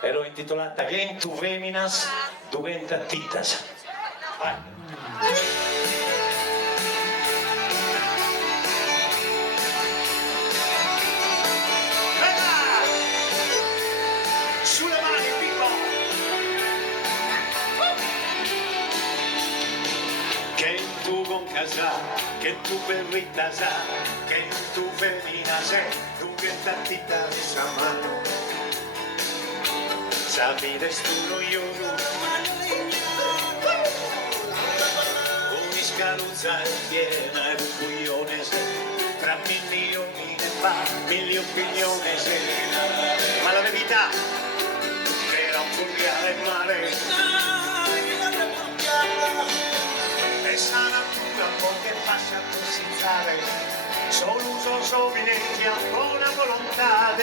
e l'ho intitolata Gentu Feminas Dugenta Titas. Vai. Sulle mani, Pippo! Che tu con casa, che tu perrita sa, che tu femmina sei, tu che tattita di sa mano. Sabides tu no io, un'iscaruzza piena e buiones, tra milioni de fa, mille opiniones, ma la verità era un fulgare mare. Esa natura porque passa a cosizzare, solo uso sovinenti a buona volontà.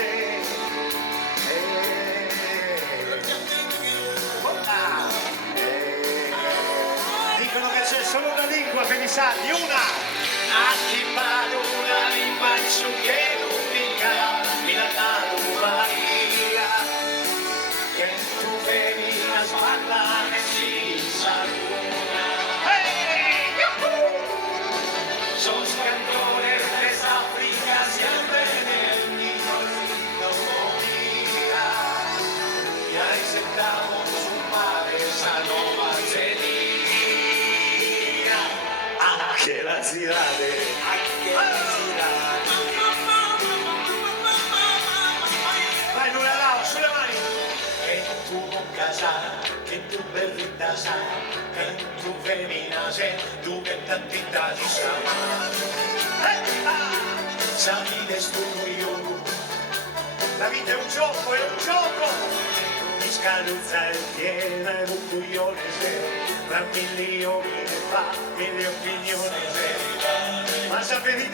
Dicono che c'è solo una lingua che mi sa di una. A chi parla una lingua in su che l'unica, mi la dà Maria, che tu veni a sparlare si saluta. Son cantores de África siempre en mi moría. Y ahí sentamos un par esa nuova zeria. Anche la zirade, anche la zirade. Vai Lula, sulle mani. Che tu casa, che tu bellita sa, che tu femmina sei, tu che tantità di sama. Sabides tu io, la vita è un gioco, mi scaluzza il piena e un buione tra milioni ne fa, mille opinioni ma sapete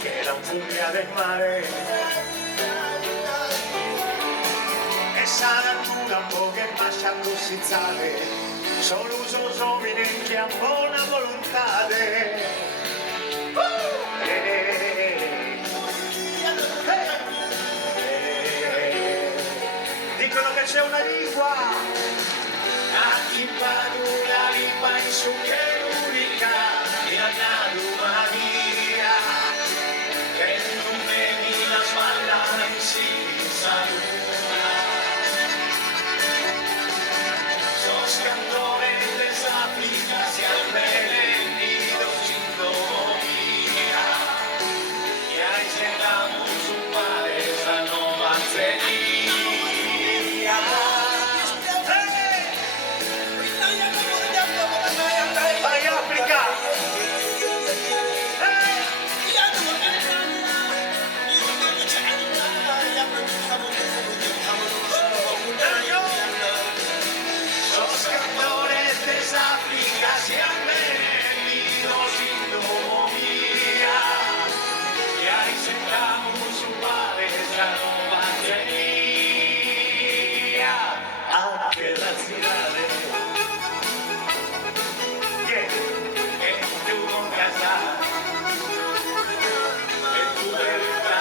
che era un fuga del mare e sarà tu da un po' che passa a cosizzare, solo uso somine che ha buona volontà. Dicono che c'è una lingua, a chi parla la lingua in su che l'unica, mi la dà Maria, che non veni la spalla si saluta. Sos cantores de África si al venido sin domía, y ahí llegamos un par esa nuova zeria. Vai Africa! Los cantores de África se han venido sin domía, y ahí sentamos un par esa nuova zeria. Anche la zirade. Che tu con casa, che tu verità,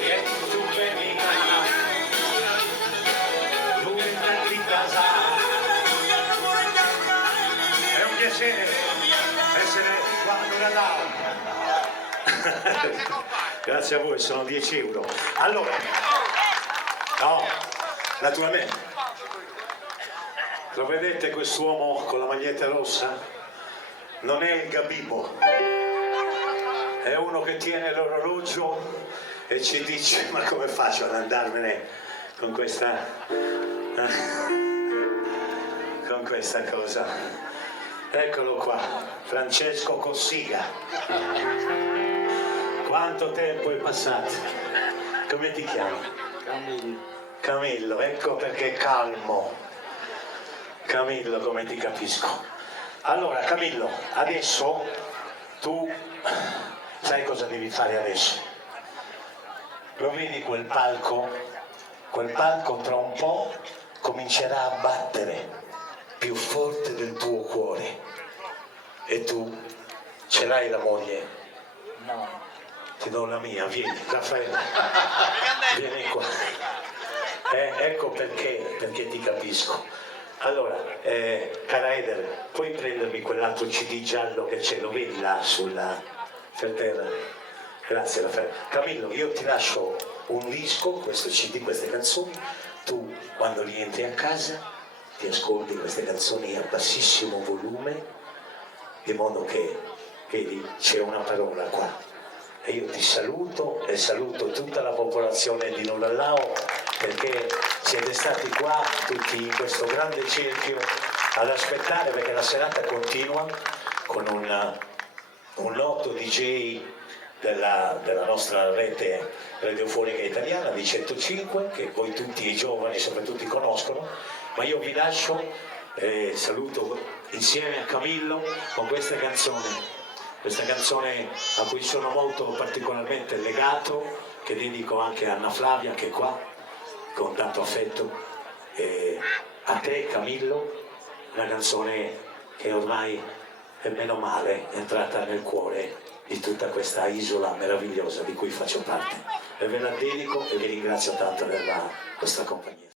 che tu verità, tu entra di casa. È un piacere essere qua là. Grazie a voi, sono 10 euro. Allora, no, naturalmente. Lo vedete quest'uomo con la maglietta rossa? Non è il Gabibbo, è uno che tiene l'orologio e ci dice ma come faccio ad andarmene con questa cosa? Eccolo qua, Francesco Cossiga. Quanto tempo è passato? Come ti chiami? Camillo, ecco perché calmo. Camillo, come ti capisco. Allora Camillo, adesso tu sai cosa devi fare adesso? Lo vedi quel palco? Quel palco tra un po' comincerà a battere più forte del tuo cuore. E tu ce l'hai la moglie? No. Ti do la mia, vieni, Raffaele. Vieni qua. ecco perché ti capisco. Allora, cara Eder, puoi prendermi quell'altro CD giallo che c'è, lo vedi là per terra? Grazie Raffaele. Camillo, io ti lascio un disco, questo CD, queste canzoni, tu quando rientri a casa ti ascolti queste canzoni a bassissimo volume, di modo che, vedi, c'è una parola qua. E io ti saluto e saluto tutta la popolazione di Nurallao, perché siete stati qua tutti in questo grande cerchio ad aspettare, perché la serata continua con un noto DJ della nostra rete radiofonica italiana di 105, che voi tutti i giovani soprattutto conoscono, ma io vi lascio e saluto insieme a Camillo con questa canzone a cui sono molto particolarmente legato, che dedico anche a Anna Flavia che è qua con tanto affetto, e a te Camillo, una canzone che ormai è meno male entrata nel cuore di tutta questa isola meravigliosa di cui faccio parte, e ve la dedico e vi ringrazio tanto della vostra compagnia.